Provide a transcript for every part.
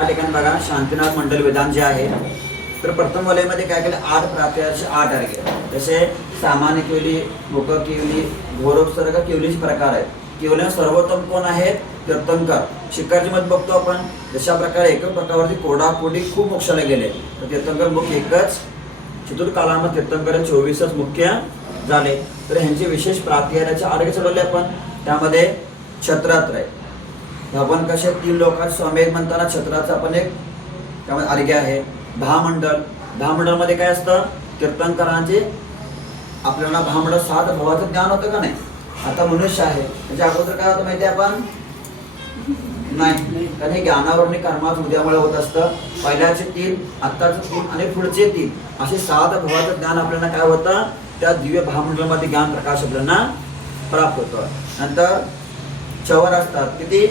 या ठिकाणी बघा शांतीनाथ मंडल वेदांत जे आहे, तर प्रथम वलयमध्ये काय केलं, 8 प्रात्याचे 8 अर्घ्य. जसे सामान्य केवली, मुख केवली, घोरोपसर्ग केवलीचे प्रकार आहेत. केवल्या सर्वोत्तम कोण आहेत, तीर्थंकर. शिखरजीमध्ये बघतो आपण जशा प्रकारे एकच प्रकारावरती कोडाकोडी खूप मोक्षाला गेले, तर तीर्थंकर मुख्य एकच. चतुर्थ कालामध्ये तीर्थंकर 24च मुख्य झाले. तर ह्यांचे विशेष प्रात्याचे अर्घ्य चढवले आपण. त्यामध्ये छत्रात्र आहे. भगवान कसे 3 लोकांचे स्वामी म्हणताना छत्राचं आपण एक त्यामध्ये अर्घ्य आहे. 10 मंडल. 10 मंडळमध्ये काय असतं, तीर्थंकरांचे आपल्याला 10 मंडळ 7 भावाचं ज्ञान होतं का नाही. आता मनुष्य आहे म्हणजे अगोदर काय होतं माहिती आहे आपण नाही, कारण हे ज्ञानावर कर्मात उद्यामुळे होत असतं. पहिल्याचे 3, आत्ताचे 3 आणि पुढचे 3 असे 7 भावाचं ज्ञान आपल्याला काय होतं, त्या दिव्य भावमंडळामध्ये ज्ञान प्रकाश आपल्याला प्राप्त होतो. नंतर चवर असतात किती,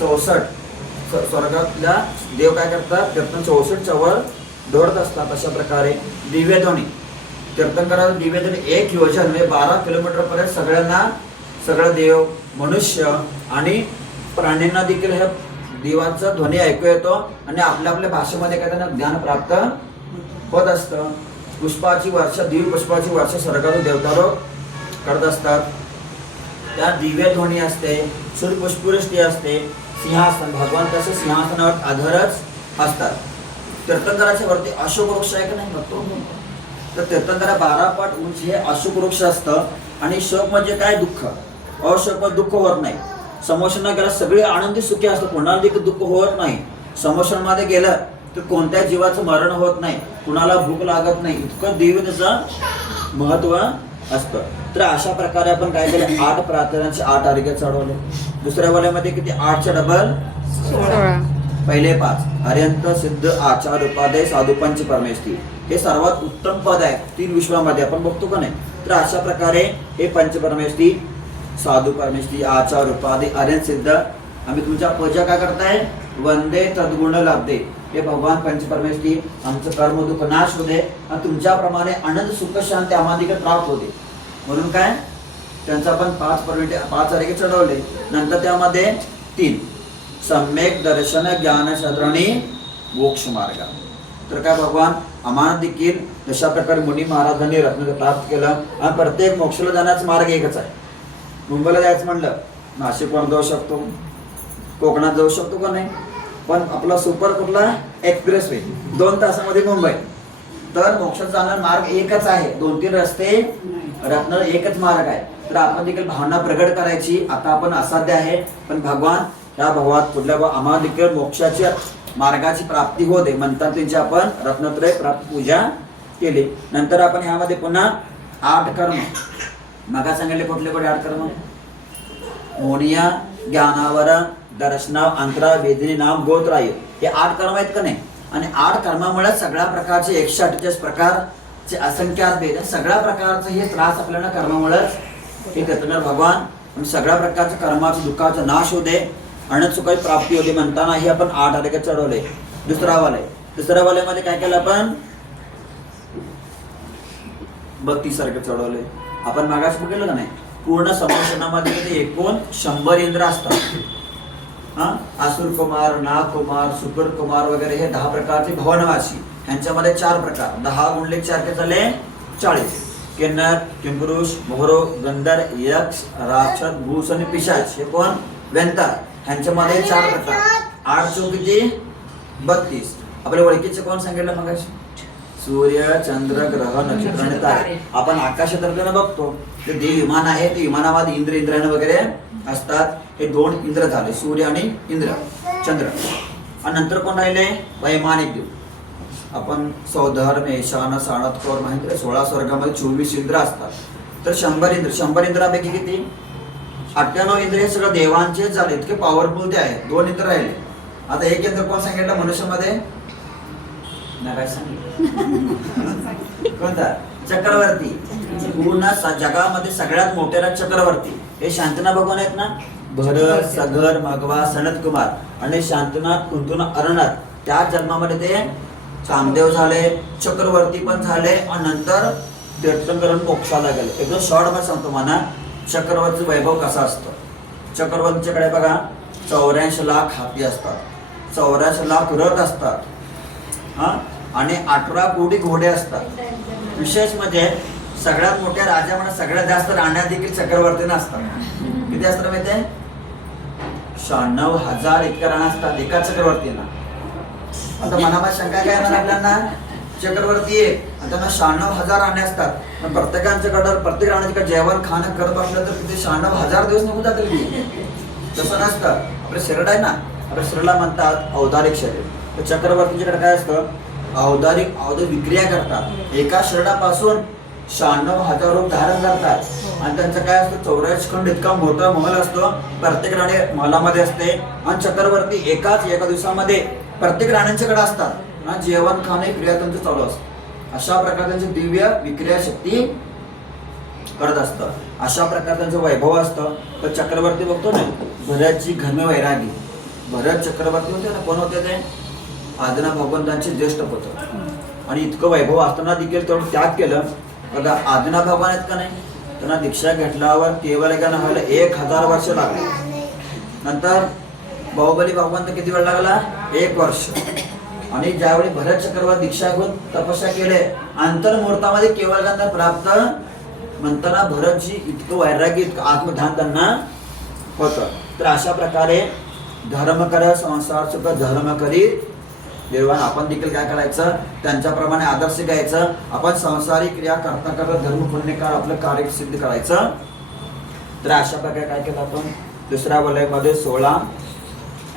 64. स्वर्गातल्या देव काय करतात, कीर्तन 64 चवर दौडत असतात. अशा प्रकारे दिव्यध्वनी, तीर्थंकराचं दिव्यध्वनी 1 योजन म्हणजे 12 किलोमीटर पर्यंत सगळ्यांना, सगळं देव, मनुष्य आणि प्राण्यांना देखील हे देवाचा ध्वनी ऐकू येतो आणि आपल्या आपल्या भाषेमध्ये काय त्यांना ज्ञान प्राप्त होत असतं. पुष्पाची वर्षा, दिव्य पुष्पाची वर्षा स्वर्गातून देवता लोक करत असतात. त्या दिव्य ध्वनी असते, सूर्यपुष्पवृष्टी असते, सिंहासन, भगवान तसे सिंहासनावर आधारच असतात. तीर्थंकराच्या वरती अशोक वृक्ष आहे का नाही बघतो, तर तीर्थंकरा 12 पट उंच हे अशोक वृक्ष असतं. आणि शोक म्हणजे काय, दुःख. अशोक दुःख होत नाही. समोशन गेला सगळे आनंदी सुखी असतं, कोणाला देखील दुःख होत नाही. समोशन मध्ये गेलं तर कोणत्या जीवाचं मरण होत नाही, कुणाला भूक लागत नाही. इतकं दिव्य त्याचं महत्व असतं. तर अशा प्रकारे आपण काय केलं, 8 प्रार्थनांचे 8 अर्घ्य चढवले. दुसऱ्या वलयामध्ये किती, 8च्या डबल 16. पहिले 5 अर्यंत सिद्ध आचार उपादेय साधू पंच परमेष्ठी, हे सर्वात उत्तम पद आहे 3 विश्वामध्ये आपण बघतो का नाही. तर अशा प्रकारे हे पंच परमेष्ठी, साधू परमेष्ठी, आचार उपादेय, अर्यंत सिद्ध, आम्ही तुमच्या पूजा काय करताय, वंदे तद्गुण लाभते. हे भगवान पंच परमेष्ठी आमचं कर्म दुःख नाश होते आणि तुमच्याप्रमाणे आनंद सुख शांती आम्हाला प्राप्त होते. म्हणून काय त्यांचं आपण 5 अर्घ्य चढवले. नंतर त्यामध्ये 3 सम्यक दर्शन ज्ञान शत्रणी मोक्ष मार्ग. तर काय भगवान आम्हाला देखील जशा प्रकारे मुनी महाराजांनी रत्न प्राप्त केलं आणि प्रत्येक मोक्षाला जाण्याचा मार्ग एकच आहे. मुंबईला जायचं म्हणलं नाशिकवर जाऊ शकतो, कोकणात जाऊ शकतो का नाही, पण आपला सुपर कुठला एक्सप्रेस वे 2 तासामध्ये मुंबई. तर मोक्षात जाणार मार्ग एकच आहे, 2-3 रस्ते रत्न एकच मार्ग आहे. तर आपण देखील भावना प्रगट करायची. आता आपण असाध्य आहे पण भगवान या भावात पुढल्या आम्हाला देखील मोक्षाच्या मार्गाची प्राप्ती होते म्हणतात त्यांची आपण रत्नत्रय प्राप्त पूजा केली. नंतर आपण ह्यामध्ये पुन्हा 8 कर्म मगा सांगितले, कुठले 8 कर्म, मोनिया, ज्ञानावर, दर्शनाव, अंतरा, वेदनी, नाम, गोत्राय, हे 8 कर्म आहेत का नाही. आणि 8 कर्मामुळे सगळ्या प्रकारचे 148 प्रकारचे असंख्यात भेद, सगळ्या प्रकारचे हे त्रास आपल्याला कर्मामुळेच हे करणार भगवान. सगळ्या प्रकारच्या कर्माचा दुःखाचा नाश होते, अनंत सुखाची प्राप्ती होते म्हणताना हे आपण 8 अर्घ्य चढवले. दुसऱ्या वाल्यामध्ये काय केलं आपण, 32 अर्घ्य चढवले. आपण मागास बघितलं का नाही, पूर्ण समोषणामध्ये एकूण 100 इंद्र असतात. आसुर कुमार, नागकुमार, सुकर कुमार वगैरे हे 10 प्रकारचे भवनवासी. ह्यांच्यामध्ये 4 प्रकार, 10 गुणले 4 के झाले 40. किन्नर, किंपुरुष, मोहरो, गंधर, यक्ष, राक्षस, भूस आणि पिशाच हे कोण, व्यंतर. ह्यांच्यामध्ये 4 प्रकार. 8 चौक किती, 32. आपल्या ओळखीचे कोण सांगितलं मग, सूर्य, चंद्र, ग्रह, नक्षत्र आणि तारे. आपण आकाशात बघतो ते देव विमान आहे, ते विमानामध्ये इंद्रायण वगैरे असतात. हे 2 इंद्र झाले, सूर्य आणि इंद्र, चंद्र. आणि नंतर कोण राहिले, वैमानिक देव. आपण सौधर्म, ईशान, साणतकोर, महेंद्र, 16 स्वर्गामध्ये 24 इंद्र असतात. तर 100 इंद्रापैकी किती, 98 इंद्र हे सगळं देवांचेच झाले, इतके पॉवरफुल ते आहे. 2 इंद्र राहिले. आता 1 इंद्र कोण सांगितलं मनुष्यामध्ये, काय सांगितलं कोणता, चक्रवर्ती. पूर्ण जगामध्ये सगळ्यात मोठ्या चक्रवर्ती हे शांतना भगवान आहेत ना. भरत, सगर, मघवा, सनत कुमार आणि शांतनाथ, कुंतुना, अरनाथ. त्या जन्मामध्ये ते कामदेव झाले, चक्रवर्ती पण झाले आणि नंतर तीर्थंकर मोक्षाला गेले. एकदम शॉर्ट मध्ये सांगतो मला चक्रवर्तीचं वैभव कसं असतं. चक्रवर्तीच्याकडे बघा 84 लाख हाती असतात, 84 लाख रथ असतात हा, आणि 18 कोटी घोडे असतात. विशेष म्हणजे सगळ्यात मोठ्या राजा म्हणा सगळ्यात जास्त राण्या देखील चक्रवर्तींना असतात. किती असतात माहिती आहे? 96,000 इतक्या राण्या असतात एका चक्रवर्तीला. आता मनामध्ये शंका काय येणार आपल्याला? चक्रवर्ती आहे आणि त्यांना 96,000 राण्या असतात, पण प्रत्येकांच्याकडे प्रत्येक राण्याकडे जेवण खाणं करत असलं तर तिथे 96,000 दिवस निघून जातील की? तसं नसतं. आपलं शरीर आहे ना, आपल्या शरीराला म्हणतात औदारिक शरीर. तर चक्रवर्तीच्याकडे काय असतं? औदारिक विक्रिया करतात. एका शरीरापासून 96,000 रूप धारण करतात आणि त्यांचं काय असतं? 84 खंड इतका मोठा महल असतो. प्रत्येक राणी महलामध्ये असते आणि चक्रवर्ती एका दिवसामध्ये प्रत्येक राण्यांच्याकडे असतात आणि जेवण खाणे क्रिया त्यांचं चालू असतं. अशा प्रकारे त्यांची दिव्य विक्रिया शक्ती करत असतं. अशा प्रकारे त्यांचं वैभव असतं. तर चक्रवर्ती बघतो ना, भरतची घन वैरागी. भरत चक्रवर्ती होते ना, कोण होते ते? आदिना भगवंतांचे ज्येष्ठ पुत्र. आणि इतकं वैभव असताना देखील तेवढं त्याग केलं. बघा आदिना भगवान आहेत का नाही, त्यांना दीक्षा घेतल्यावर केवळ काय व्हायला 1000 वर्ष लागले. नंतर बाहुबली भगवंत किती वेळ लागला? 1 वर्ष. आणि ज्यावेळी भरत चक्रवर्ती दीक्षा घेऊन तपस्या केले, अंतर्मुहूर्तामध्ये केवळ ज्ञान प्राप्त म्हणताना भरतजी इतकं वैरागी इतकं आत्मध्यान त्यांना होतं. तर अशा प्रकारे धर्म कर संसार सुख धर्म करी निर्वाण. आपण देखील काय करायचं? त्यांच्याप्रमाणे आदर्श घ्यायचं. आपण संसारी क्रिया करता करता धर्म पुण्यकार आपलं कार्य सिद्ध करायचं. तर अशा प्रकारे काय केलं आपण? दुसऱ्या वलयामध्ये 16,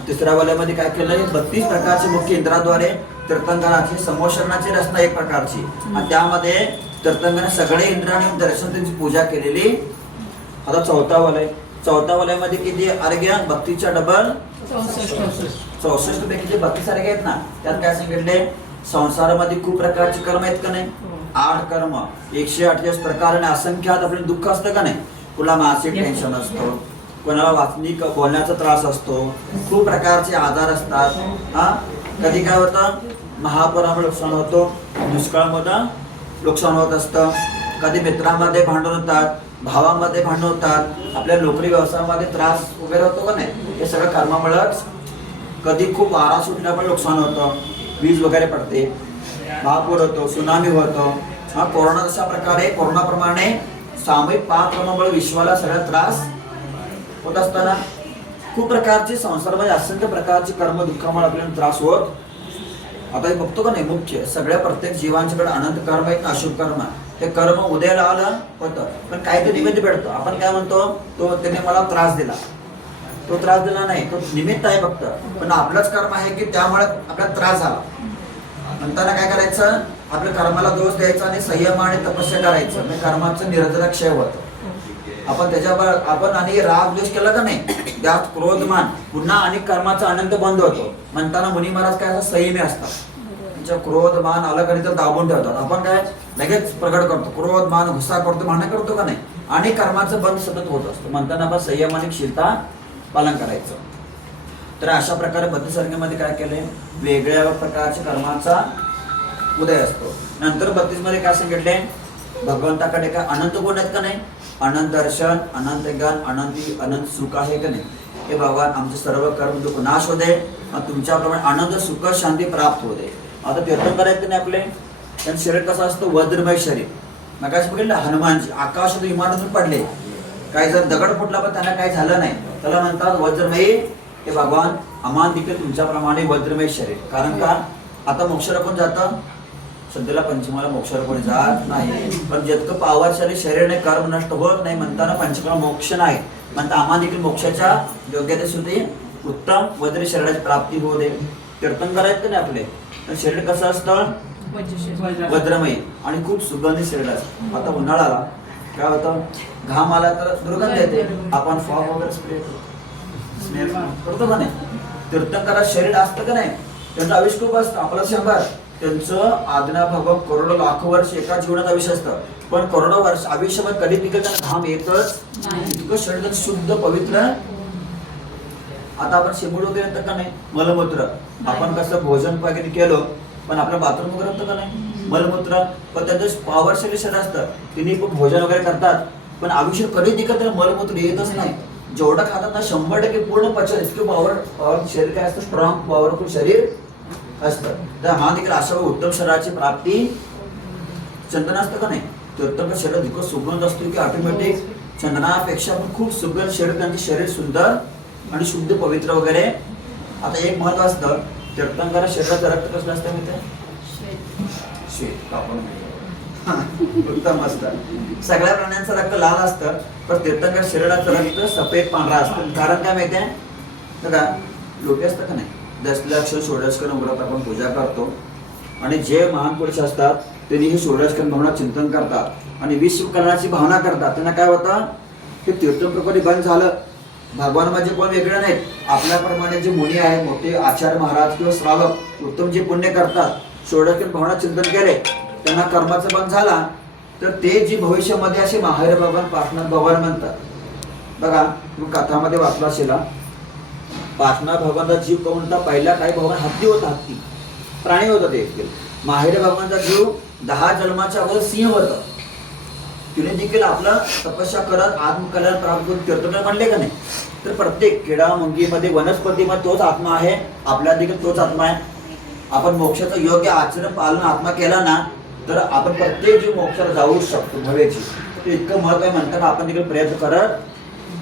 तिसऱ्या वलयामध्ये काय केलं? 32 प्रकारचे मुख्य इंद्राद्वारे तीर्थंकराची समोषणाची रचना एक प्रकारची, आणि त्यामध्ये तीर्थंकराने सगळे इंद्राने दर्शन त्यांची पूजा केलेली. आता चौथा वलयामध्ये किती अर्घ्य? 32च्या डबल 64 पैकी जे 32 अर्घ्य आहेत ना, त्यात काय सांगितले? संसारामध्ये खूप प्रकारचे कर्म आहेत का नाही? 8 कर्म, 148 प्रकार आणि असंख्यात आपल्याला दुःख असतं का नाही? कुणाला मानसिक टेन्शन असतो, कोणाला वाचनिक बोलण्याचा त्रास असतो, खूप प्रकारचे आजार असतात. हा, कधी काय होतं? महापुरामुळे नुकसान होतो, दुष्काळामध्ये नुकसान होत असतं, कधी मित्रांमध्ये भांडण होतात, भावामध्ये भांडण होतात, आपल्या नोकरी व्यवसायामध्ये त्रास वगैरे होतो का नाही? हे सगळं कर्मामुळेच. कधी खूप वारा सुटल्या पण नुकसान होतं, वीज वगैरे पडते, महापूर होतो, सुनामी होतो. हा, कोरोना अशा प्रकारे कोरोनाप्रमाणे सामूहिक पापामुळे विश्वाला सगळा त्रास होत असताना खूप प्रकारचे संसारामध्ये असंख्य प्रकारचे कर्म दुःखामुळे आपल्याला त्रास होत. आता हे बघतो का नाही? मुख्य सगळ्या प्रत्येक जीवांच्याकडे अनंत कर्म आहेत, अशुभ कर्म. ते कर्म उदयाला आलं होतं, पण काहीतरी निमित्त भेटतो. आपण काय म्हणतो? तो त्याने मला त्रास दिला. तो त्रास दिला नाही, तो निमित्त आहे फक्त, पण आपलंच कर्म आहे की त्यामुळे आपल्याला त्रास झाला. म्हणताना काय करायचं? आपल्या कर्माला दोष द्यायचा आणि संयम आणि तपस्या करायचं, म्हणजे कर्माचं निरंतर क्षय होतं. आपण त्याच्यावर आपण आणि राग द्वेष केला का नाही, त्यात क्रोधमान पुन्हा आणि कर्माचा आनंद बंद होतो. म्हणताना मुनी महाराज काय असं संयमी असतात. त्यांच्या क्रोधमान आलं कधी तर दाबून ठेवतात. आपण काय लगेच प्रकट करतो, क्रोधमान गुस्सा करतो, भांडण करतो का नाही, आणि कर्माचं बंद सतत होत असतो. म्हणताना आपण संयम आणि शीलता पालन करायचं. तर अशा प्रकारे 32 अर्घ्यामध्ये काय केले? वेगळ्या प्रकारच्या कर्माचा उदय असतो. नंतर 32 मध्ये काय सांगितले? भगवंताकडे काय अनंत गुण आहेत का नाही? अनंत दर्शन, अनंत ज्ञान, अनंत सुख आहे का नाही? हे भगवान आमचे सर्व कर्म दुःख नाश होते आणि तुमच्याप्रमाणे आनंद सुख शांती प्राप्त होते. आता तीर्थंकर आहेत की नाही आपले, त्यांचं शरीर कसं असतं? वज्रमय शरीर. मगाशी बघितलं हनुमानजी आकाशातून इमारतून पडले, काही जर दगड फुटला पण त्यांना काही झालं नाही, त्याला म्हणतात वज्रमयी. हे भगवान आम्हाला देखील तुमच्याप्रमाणे वज्रमय शरीर. कारण का? आता मोक्षाला कोण जातं? सध्याला पंचमाला मोक्षाला कोणी जात नाही, पण जितकं पावरशाली शरीराने कर्म नष्ट होत नाही, म्हणताना पंचमाला मोक्ष नाही. म्हणता आम्हाला देखील मोक्षाच्या योग्यतेसाठी उत्तम वज्र शरीराची प्राप्ती होऊ दे. तीर्थंकर आहेत का नाही आपले, तर शरीर कसं असतं? वज्रमयी आणि खूप सुगंधित शरीर असतं. आता उन्हाळ्याला काय होतं? घाम आला तर दुर्गंध येते, आपण फॉग वगैरे स्मेल करतो का नाही? तीर्थंकरात शरीर असतं का नाही, त्यांचं आयुष्य खूप असतं. आपलं 100, त्यांचं आज्ञा भगव करोडो लाखो वर्ष एका जीवनात आयुष्य असतं, पण करोडो वर्ष आयुष्यभर कधी पिकत त्यांना घाम येतच. इतकं शरीर शुद्ध पवित्र. आता आपण शेंबूड वगैरे येतं का नाही? मलमूत्र. आपण कसं भोजन वगैरे केलं पण आपलं बाथरूम वगैरे होतं का नाही? मलमूत्र. पण त्यांचं पॉवरशाली शरीर असतं, तिने पण भोजन वगैरे करतात, पण आयुष्य कधी तिकड त्याला मलमूत्र येतच नाही. जेवढं खातात ना 100% पूर्ण पचन, इतकं पॉवर शरीर काय असतं, स्ट्रॉंग पॉवरफुल शरीर असतं. तर हा देखील अशा उत्तम शरीराची प्राप्ती चंदन असतं का नाही, तीर्थंकर शरीर इतकं सुगंध असतो की ऑटोमॅटिक चंदनापेक्षा पण खूप सुगंध शरीर, त्यांचे शरीर सुंदर आणि शुद्ध पवित्र वगैरे. आता एक महत्व असतं, तीर्थंकर शरीराचं रक्त कसलं असतं माहिती आहे, श्वेत कापून उत्तम असतं. सगळ्या प्राण्यांचं रक्त लाल असतं, पण तीर्थंकर शरीराचं रक्त सफेद पांढरा असतं. कारण काय माहिती आहे बघा, लोक असतं का नाही, 10 लाख षोडशकर व्रत आपण पूजा करतो, आणि जे महान पुरुष असतात त्यांनी हे षोडशकर भावना चिंतन करतात आणि विश्वकल्याणाची भावना करतात. त्यांना काय होतं, हे तीर्थंकर बंद झालं. भगवान म्हणजे कोण वेगळे नाहीत, आपल्याप्रमाणे जे मुनी आहेत, मोठे आचार्य महाराज किंवा श्रावक उत्तम जे पुण्य करतात, षोडशकर भावना चिंतन केले, त्यांना कर्माचा बंद झाला, तर ते जी भविष्यामध्ये असे माहेर भगवान पार्श्वनाथ भगवान म्हणतात. बघा तुम्ही कथामध्ये वाचला असेल, पार्श्वनाथ भगवानचा जीव कोणता, पहिला काही भगवान हत्ती होता, हत्ती प्राणी होता ते. माहेर भगवानचा जीव 10 जन्माच्या अगोदर सिंह होता. तिने देखील आपलं तपस्या करत आत्मकल्याण प्राप्त करून तीर्थंकर म्हणले का नाही. तर प्रत्येक किडा मुंगीमध्ये वनस्पतीमध्ये तोच आत्मा आहे, आपल्यात देखील तोच आत्मा आहे. आपण मोक्षाचं योग्य आचरण पालन आत्मा केला ना, तर आपण प्रत्येक जीव मोक्षाला जाऊ शकतो भवेची. ते इतकं महत्व आहे म्हणताना आपण देखील प्रयत्न करत.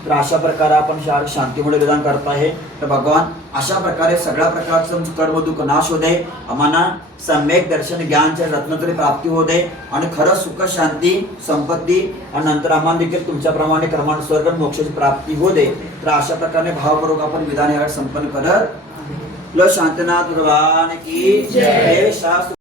तर अशा प्रकारे आपण शांतीमुळे विधान करत आहे. तर भगवान अशा प्रकारे सगळ्या प्रकारचं कर्म दुःख नाश हो दे, आम्हाला सम्यक दर्शन ज्ञानच्या रत्नतरी प्राप्ती हो दे, आणि खरं सुख शांती संपत्ती, आणि नंतर आम्हाला देखील तुमच्याप्रमाणे कर्मानुसार स्वर्ग मोक्षाची प्राप्ती हो दे. तर अशा प्रकारे भावपूर्वक आपण विधान यावेळी संपन्न करत. लो शांतनाथ भगवान की जय. शास्त्र